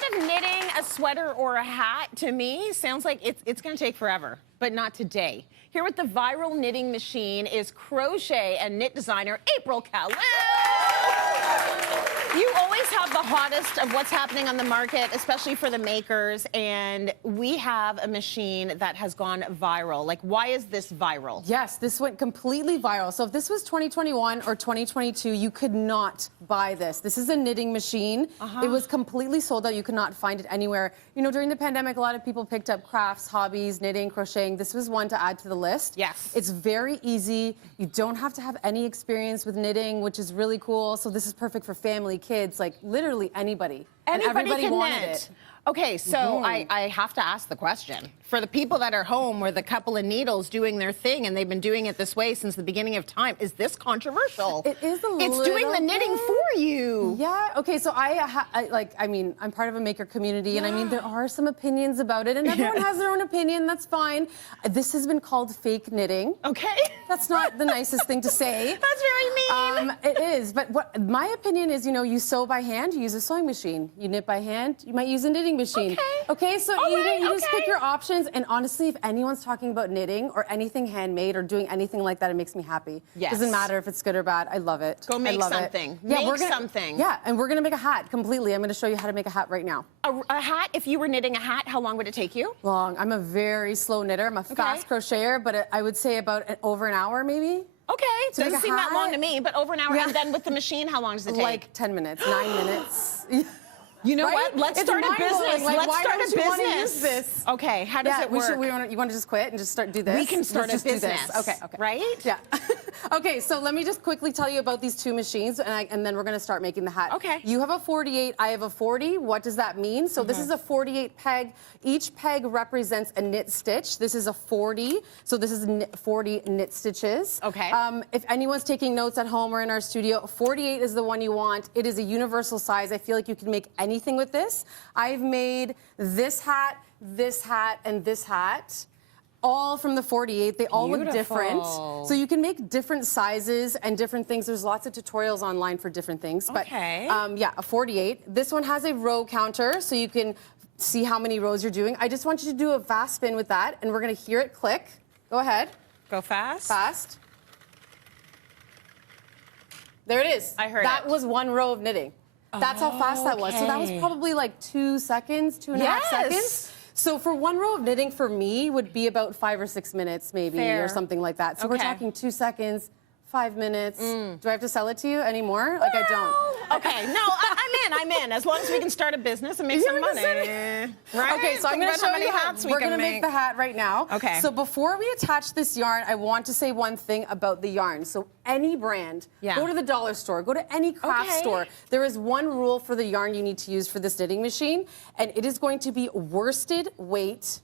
thought of knitting a sweater or a hat, to me, sounds like it's going to take forever, but not today. Here with the viral knitting machine is crochet and knit designer April Kalloo. You always have the hottest of what's happening on the market, especially for the makers, and we have a machine that has gone viral. Like, why is this viral? Yes, this went completely viral. So if this was 2021 or 2022, you could not buy this. This is a knitting machine. It was completely sold out. You could not find it anywhere. You know, during the pandemic, a lot of people picked up crafts, hobbies, knitting, crocheting. This was one to add to the list. Yes. It's very easy. You don't have to have any experience with knitting, which is really cool. So this is perfect for family, kids, like literally anybody. Anybody everybody can wanted knit. it. Okay, so I have to ask the question. For the people that are home with a couple of needles doing their thing, and they've been doing it this way since the beginning of time, is this controversial? It is a little It's doing the knitting for you. Yeah, okay, so I mean, I'm part of a maker community, and I mean, there are some opinions about it, and everyone has their own opinion, that's fine. This has been called fake knitting. Okay. That's not the nicest thing to say. That's very mean. It is, but what my opinion is, you know, you sew by hand, you use a sewing machine. You knit by hand, you might use a knitting machine. Okay, so you just pick your options, and honestly, if anyone's talking about knitting or anything handmade or doing anything like that, it makes me happy. Yes. Doesn't matter if it's good or bad, I love it. Go make I love something. It. Yeah, make something. Yeah, and we're gonna make a hat completely. I'm gonna show you how to make a hat right now. A hat, if you were knitting a hat, how long would it take you? Long. I'm a very slow knitter. I'm a fast crocheter, but I would say about over an hour maybe. Okay, it doesn't seem that long to me, but over an hour. And then with the machine, how long does it take? Like 10 minutes, 9 minutes. You know what? Let's start a business. Like, Let's start a business. Want to use this? Okay, how does it work? You want to just quit and just do this? We can start a business. Okay. Right? Yeah. Okay, so let me just quickly tell you about these two machines, and then we're going to start making the hat. Okay. You have a 48, I have a 40. What does that mean? So this is a 48 peg. Each peg represents a knit stitch. This is a 40, so this is 40 knit stitches. Okay. If anyone's taking notes at home or in our studio, 48 is the one you want. It is a universal size. I feel like you can make anything with this. I've made this hat, and this hat. All from the 48. They all look different. So you can make different sizes and different things. There's lots of tutorials online for different things. But yeah, a 48. This one has a row counter, so you can see how many rows you're doing. I just want you to do a fast spin with that, and we're gonna hear it click. Go ahead. Go fast. Fast. There it is. I heard that was one row of knitting. That's how fast that was. So that was probably like 2 seconds, 2.5 seconds. So for one row of knitting for me would be about 5 or 6 minutes maybe or something like that. So we're talking 2 seconds, 5 minutes. Do I have to sell it to you anymore? Like I don't. Okay, no, I'm in. As long as we can start a business and make some money. Right? Okay, so I'm going to show you how we're going to make the hat right now. Okay. So before we attach this yarn, I want to say one thing about the yarn. So any brand, go to the dollar store, go to any craft store. There is one rule for the yarn you need to use for this knitting machine, and it is going to be worsted weight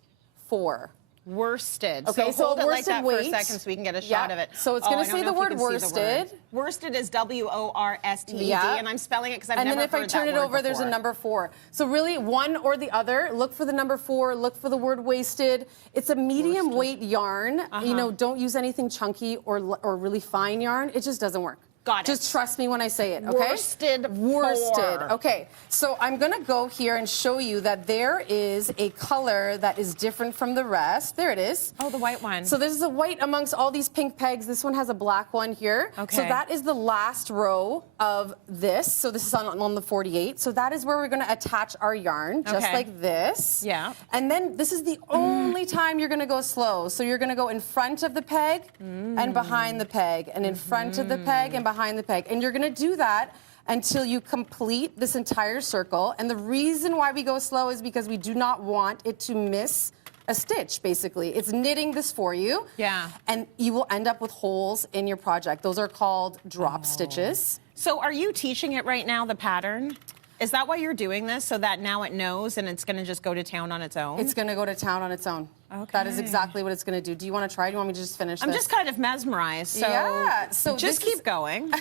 4. Worsted. Okay, so hold it like that weight. for a second so we can get a shot of it. So it's going to say the word worsted. Worsted is W-O-R-S-T-E-D, and I'm spelling it because I've never heard that word And then if I turn it over, there's a number 4. So really, one or the other. Look for the number 4. Look for the word wasted. It's a medium weight yarn. You know, don't use anything chunky or really fine yarn. It just doesn't work. Got it. Just trust me when I say it, okay? Worsted. Okay, so I'm gonna go here and show you that there is a color that is different from the rest. There it is. Oh, the white one. So this is a white amongst all these pink pegs. This one has a black one here. Okay. So that is the last row of this. So this is on the 48. So that is where we're gonna attach our yarn, just like this. Yeah. And then this is the only time you're gonna go slow. So you're gonna go in front of the peg and behind the peg, and in front of the peg and behind the peg. And you're gonna do that until you complete this entire circle. And the reason why we go slow is because we do not want it to miss a stitch, basically. It's knitting this for you. Yeah. And you will end up with holes in your project. Those are called drop stitches. So are you teaching it right now, the pattern? Is that why you're doing this, so that now it knows and it's going to just go to town on its own? It's going to go to town on its own. Okay. That is exactly what it's going to do. Do you want to try? Do you want me to just finish this? I'm just kind of mesmerized, so, so just keep going.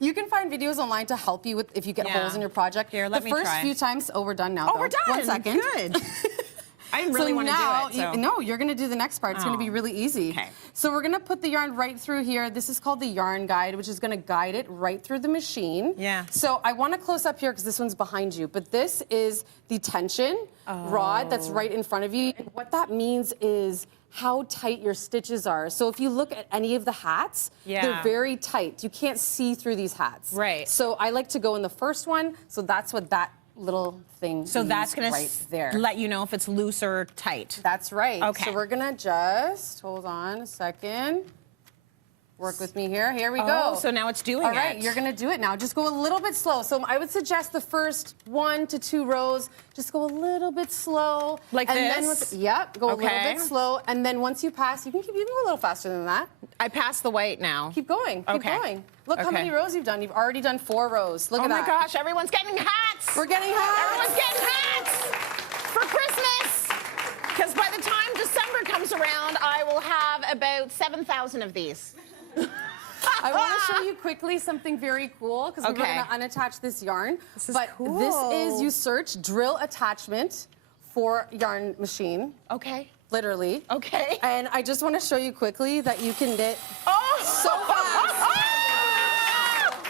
You can find videos online to help you with if you get holes in your project. Here, let me try. The first few times, we're done now. Oh, we're done. 1 second. Good. I really want to do it. So. No, you're going to do the next part. It's going to be really easy. Okay. So we're going to put the yarn right through here. This is called the yarn guide, which is going to guide it right through the machine. Yeah. So I want to close up here because this one's behind you, but this is the tension rod that's right in front of you. And what that means is how tight your stitches are. So if you look at any of the hats, they're very tight. You can't see through these hats. Right. So I like to go in the first one. So that's what that little thing So that's going right there. to let you know if it's loose or tight. That's right. Okay. So we're going to just, hold on a second. Work with me here. Here we go. So now it's doing it. All right, you're going to do it now. Just go a little bit slow. So I would suggest the first 1 to 2 rows, just go a little bit slow. Like this? Yep, go a little bit slow. And then once you pass, you can keep even a little faster than that. I passed the white now. Keep going. Keep going. Look how many rows you've done. You've already done 4 rows. Look at that. Oh my gosh, everyone's getting hats. We're getting hats. Everyone's getting hats for Christmas. Because by the time December comes around, I will have about 7,000 of these. I want to show you quickly something very cool because we're going to unattach this yarn. This is cool. This is, you search drill attachment for yarn machine. Okay. Literally. Okay. And I just want to show you quickly that you can knit so fast.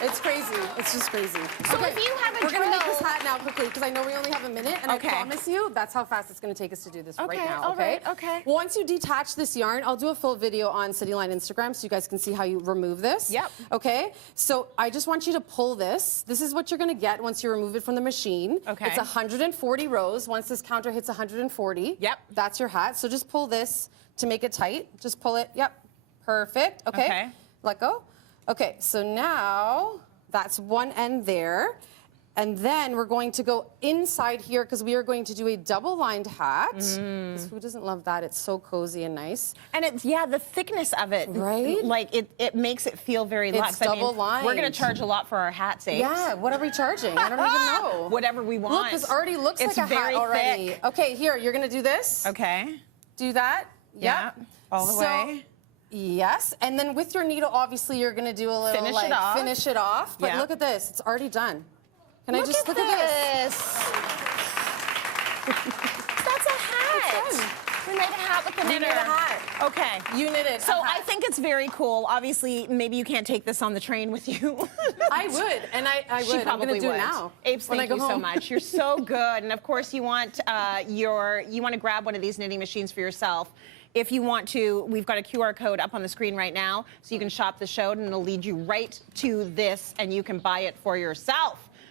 It's crazy. It's just crazy. So if you have a we're going to make this drill- hat now quickly because I know we only have a minute, and I promise you that's how fast it's going to take us to do this right now. Okay. Okay. Once you detach this yarn, I'll do a full video on Cityline Instagram so you guys can see how you remove this. Yep. Okay. So I just want you to pull this. This is what you're going to get once you remove it from the machine. Okay. It's 140 rows. Once this counter hits 140, Yep. that's your hat. So just pull this to make it tight. Just pull it. Yep. Perfect. Okay. Let go. Okay. So now that's one end there. And then we're going to go inside here because we are going to do a double-lined hat. Who doesn't love that? It's so cozy and nice. And it's, the thickness of it. Right? Like, it makes it feel very luxe. It's double-lined. We're going to charge a lot for our hat sakes. Yeah, what are we charging? I don't even know. Whatever we want. Look, this already looks like a hat already. Thick. Okay, here, you're going to do this. Okay. Do that. Yeah. All the way. Yes, and then with your needle, obviously, you're going to do a little finish it off. But look at this. It's already done. Can I just look at this? That's a hat. We made a hat with the knitter. We made a hat. Okay. You knitted. So I think it's very cool. Obviously, maybe you can't take this on the train with you. I would, and I would. She probably I'm going to do would. it now. Apes, thank you so much. You're so good. And of course, you want to grab one of these knitting machines for yourself. If you want to, we've got a QR code up on the screen right now, so you can shop the show, and it'll lead you right to this, and you can buy it for yourself.